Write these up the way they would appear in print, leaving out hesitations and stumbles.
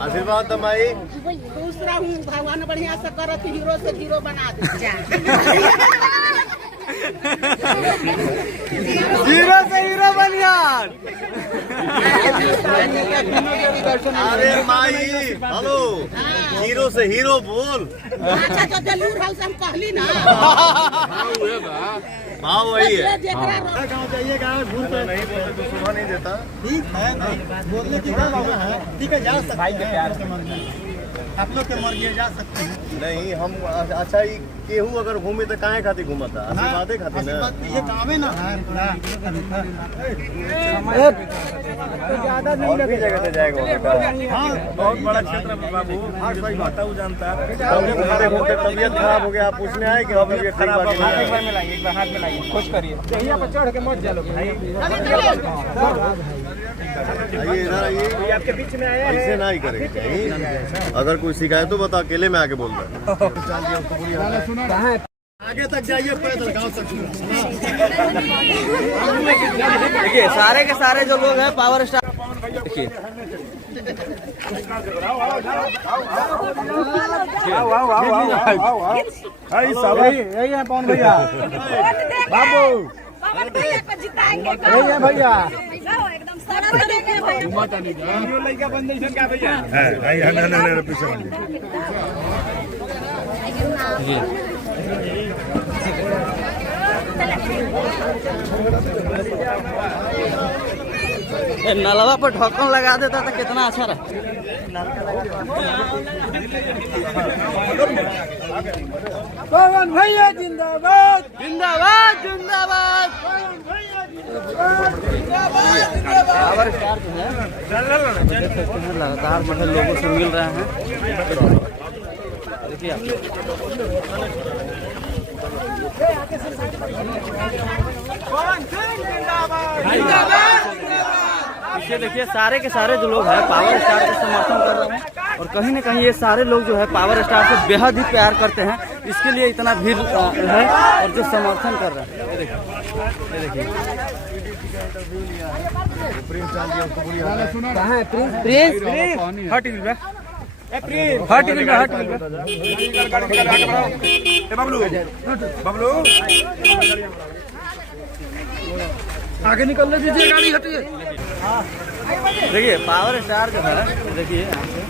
आशीर्वाद दमाई। दूसरा हूँ भगवान बढ़िया से करत हीरो से हीरो बना दे। हीरो से हीरो बनिया। अरे माई हेलो, हीरो से हीरो बोल। अच्छा तो जलूर हाउस हम कहली ना। हाँ वही है। गाँव जाइएगा घूम कर नहीं बोलते तो सुबह नहीं देता। ठीक है, बोलने की क्या बात है। ठीक है, जा सकते हैं आप लोग के मर्जी जा सकते हैं। नहीं हम अच्छा ही केहू अगर घूमे तो काहे खातिर घूमता, आशीर्वादे खातिर ना। ये काम है ना ज्यादा नहीं और भी जगह से जाएगा बेटा। हाँ, बहुत बड़ा क्षेत्र है बाबू। हाँ सही बात है, वो जानता है। घूमते घूमते तबीयत खराब हो गया, आप पूछने आए कि तबीयत खराब हो गया। एक बार में लाइए, एक बार हाथ में लाइए, खुश करिए। यहाँ पर चढ़ के मत चलो भाई। आइए इधर आइए, आपके बीच में आया ऐसे ना ही करेंगे चाहिए। अगर कोई शिकायत हो बता, अकेले में आके बोल रहा है। आगे तक जाइए पैदल गाँव तक। देखिए सारे के सारे जो लोग हैं पावर स्टार, देखिए यही है पवन भैया, बाबू यही है भैया। नलवा पर ढक्कन लगा देता तो कितना अच्छा रहा। पवन भैया जिंदाबाद जिंदाबाद जिंदाबाद। पावर स्टार जो है देख सकते हैं लगातार मतलब लोगों से मिल रहे हैं। देखिए आप पीछे देखिए सारे के सारे जो लोग हैं पावर स्टार का समर्थन कर रहे हैं, और कहीं ना कहीं ये सारे लोग जो है पावर स्टार से बेहद ही प्यार करते हैं, इसके लिए इतना भीड़ है और जो समर्थन कर रहे हैं। ये देखिए कहाँ है प्रिंस? प्रिंस हट बबलू आगे निकलने दीजिए, गाड़ी हटिए। देखिए पावर स्टार जो है, देखिए यहाँ से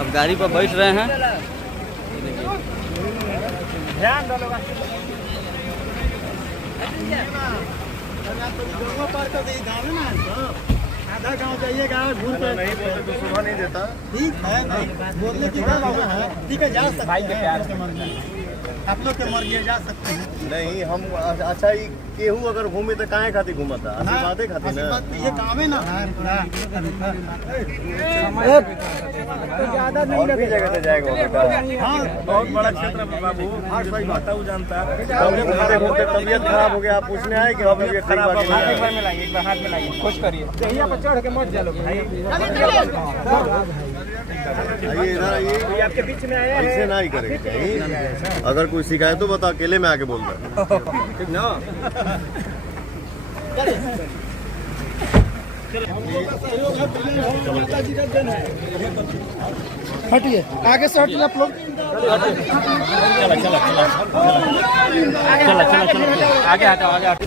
अब गाड़ी पर बैठ रहे हैं। ध्यान डालो। आधा गाँव जाइएगा घूम कर। नहीं बोलते तो सुबह नहीं देता। ठीक है, बोलने की क्या बात है। ठीक है, जा सकते हैं आप लोग के मर्जी जा सकते हैं। नहीं हम अच्छा ही केहू अगर घूमे तो काहे खातिर घूमता, आशीर्वादे खातिर ना। ये काम है ना ज्यादा और भी जगह से जाएगा बेटा। हाँ, बहुत बड़ा क्षेत्र है बाबू। हाँ सही बात है, वो जानता है। घूमते घूमते तबीयत खराब हो गया, आप पूछने आए कि तबीयत खराब हो गया। एक बार में लाइए, एक बार हाथ में लाइए, खुश करिए। यहाँ पर चढ़ के मत चलो भाई। आइए इधर आइए, आपके बीच में आया ऐसे ना ही करेंगे चाहिए। अगर कोई शिकायत हो बता, अकेले में आके बोल रहा है। ठीक ना। हटिए, आगे से हटिए आप लोग। चला आगे हटाओ, आगे हटाओ।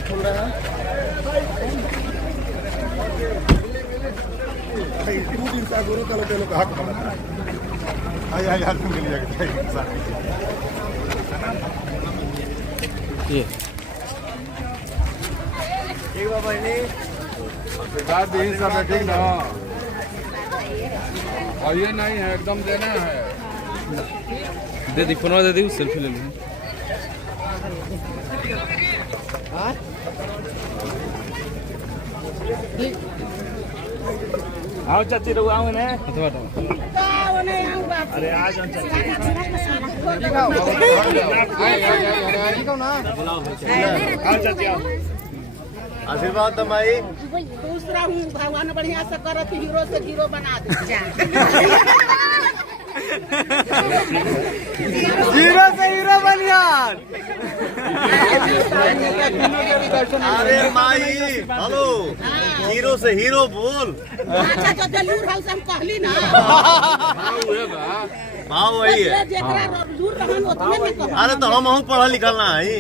ये ठीक बाबा नहीं सब है, ठीक ना। और ये नहीं है, एकदम देना है। दे दी फोन दे दी, सेल्फी ले ली। आओ चाची रहो, आओ ना। अरे आज आशीर्वाद दमाई। दूसरा हूँ भगवान बढ़िया से करत हीरो से हीरो बना दे। हीरो से हीरो बनिया। अरे माई हेलो, हीरो से हीरो बोल। अच्छा तो जलूर हाउस हम कहली ना। भाव वही है। जेकरा लूर रहन उतने में कहो। अरे तो हम पढ़ा लिखल ना है।